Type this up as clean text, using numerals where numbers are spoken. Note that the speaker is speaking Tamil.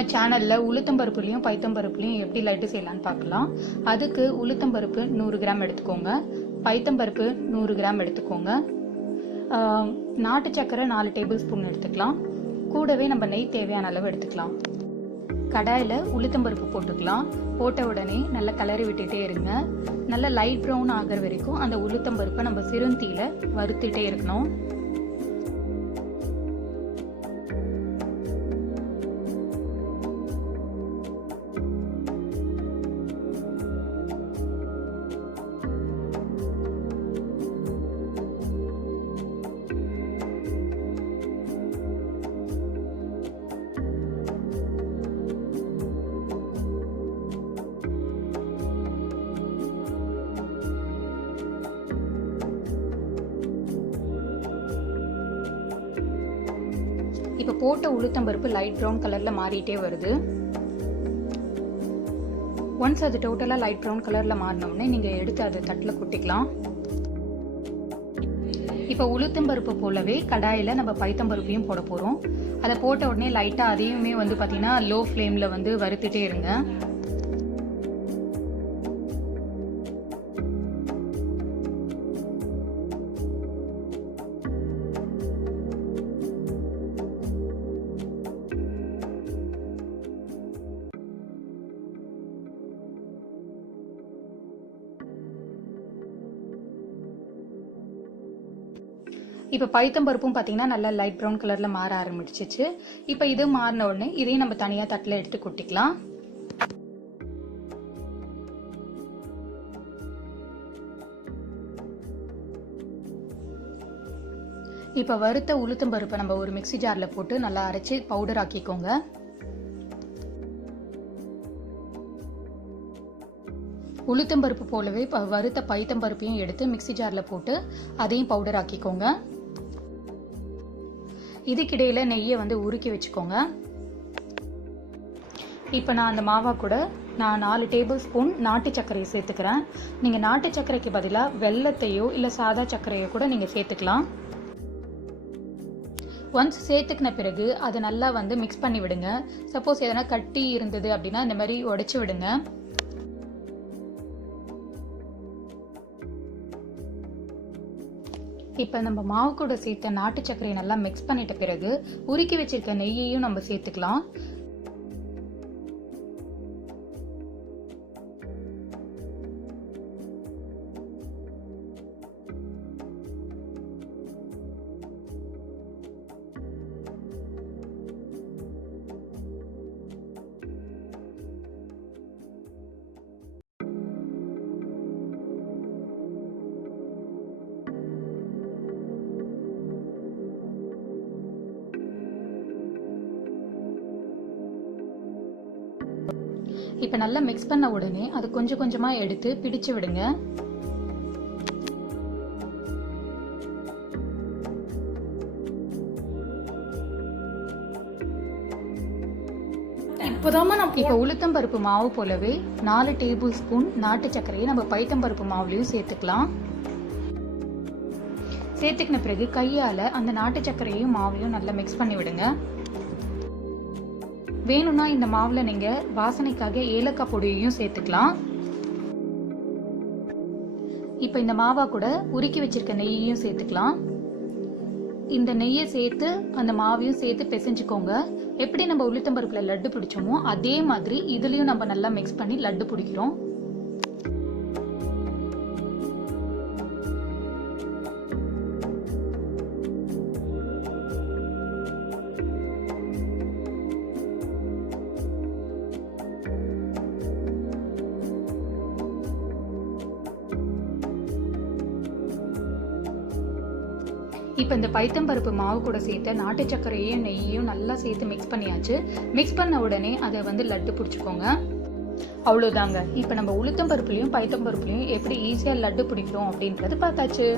நம்ம சேனலில் உளுத்தம்பருப்புலையும் பைத்தம்பருப்புலையும் எப்படி லட்டு செய்யலான்னு பார்க்கலாம். அதுக்கு உளுத்தம்பருப்பு 100 கிராம் எடுத்துக்கோங்க, பைத்தம்பருப்பு 100 கிராம் எடுத்துக்கோங்க, நாட்டு சக்கரை 4 டேபிள் ஸ்பூன் எடுத்துக்கலாம். கூடவே நம்ம நெய் தேவையான அளவு எடுத்துக்கலாம். கடாயில் உளுத்தம்பருப்பு போட்டுக்கலாம். போட்ட உடனே நல்லா கிளறி விட்டுட்டே இருங்க. நல்லா லைட் ப்ரௌன் ஆகிற வரைக்கும் அந்த உளுத்தம்பருப்பை நம்ம சிறுந்தீயில வறுத்துட்டே இருக்கணும். இப்போ போட்ட உளுத்தம்பருப்பு லைட் ப்ரௌன் கலரில் மாறிட்டே வருது. ஒன்ஸ் அது டோட்டலாக லைட் ப்ரௌன் கலரில் மாறினோடனே நீங்கள் எடுத்து அதை தட்டில் கொட்டிக்கலாம். இப்போ உளுத்தம்பருப்பு போலவே கடாயில் நம்ம பைத்தம்பருப்பையும் போட போகிறோம். அதை போட்ட உடனே லைட்டாக அதையுமே பார்த்தீங்கன்னா லோ ஃப்ளேமில் வறுத்துட்டே இருங்க. இப்போ பைத்தம்பருப்பும் பார்த்தீங்கன்னா நல்லா லைட் ப்ரௌன் கலரில் மாற ஆரம்பிச்சிச்சு. இப்போ இது மாறின உடனே இதையும் நம்ம தனியாக தட்டில் எடுத்து கொட்டிக்கலாம். இப்போ வறுத்த உளுத்தம்பருப்பை நம்ம ஒரு மிக்ஸி ஜாரில் போட்டு நல்லா அரைச்சி பவுடர் ஆக்கிக்கோங்க. உளுத்தம்பருப்பு போலவே வறுத்த பைத்தம்பருப்பையும் எடுத்து மிக்ஸி ஜாரில் போட்டு அதையும் பவுடர் ஆக்கிக்கோங்க. இதுக்கிடையில் நெய்யை உருக்கி வச்சுக்கோங்க. இப்போ நான் அந்த மாவா கூட 4 டேபிள் ஸ்பூன் நாட்டு சர்க்கரையை சேர்த்துக்கிறேன். நீங்கள் நாட்டு சர்க்கரைக்கு பதிலாக வெல்லத்தையோ இல்லை சாதா சர்க்கரையோ கூட நீங்கள் சேர்த்துக்கலாம். ஒன்ஸ் சேர்த்துக்கின பிறகு அதை நல்லா மிக்ஸ் பண்ணி விடுங்க. சப்போஸ் எதனா கட்டி இருந்தது அப்படின்னா இந்த மாதிரி உடைச்சி விடுங்க. இப்போ நம்ம மாவு கூட சேர்த்த நாட்டு சர்க்கரையை நல்லா மிக்ஸ் பண்ணிட்ட பிறகு உருக்கி வச்சிருக்க நெய்யையும் நம்ம சேர்த்துக்கலாம். இப்போ நல்லா மிக்ஸ் பண்ண உடனே அது கொஞ்சம் கொஞ்சமாக எடுத்து பிடிச்சு விடுங்க. இப்போ உளுத்தம்பருப்பு மாவு போலவே 4 டேபிள் ஸ்பூன் நாட்டு சர்க்கரையை நம்ம பைத்தம்பருப்பு மாவுலையும் சேர்த்துக்கலாம். சேர்த்துக்கின பிறகு கையால் அந்த நாட்டு சர்க்கரையும் மாவையும் நல்லா மிக்ஸ் பண்ணி விடுங்க. வேணும்னா இந்த மாவில் நீங்கள் வாசனைக்காக ஏலக்காய் பொடியையும் சேர்த்துக்கலாம். இப்போ இந்த மாவா கூட உருக்கி வச்சிருக்க நெய்யையும் சேர்த்துக்கலாம். இந்த நெய்யை சேர்த்து அந்த மாவையும் சேர்த்து பிசைஞ்சுக்கோங்க. எப்படி நம்ம உளுத்தம்பருப்புல லட்டு பிடிச்சோமோ அதே மாதிரி இதுலயும் நம்ம நல்லா மிக்ஸ் பண்ணி லட்டு பிடிக்கிறோம். இப்போ இந்த பைத்தம்பருப்பு மாவு கூட சேர்த்து நாட்டு சர்க்கரையும் நெய்யையும் நல்லா சேர்த்து மிக்ஸ் பண்ணியாச்சு. மிக்ஸ் பண்ண உடனே அதை லட்டு பிடிச்சிக்கோங்க. அவ்வளோதாங்க. இப்போ நம்ம உளுத்தம்பருப்புலையும் பைத்தம்பருப்புலையும் எப்படி ஈஸியாக லட்டு பிடிக்கிறோம் அப்படின்றது பார்த்தாச்சு.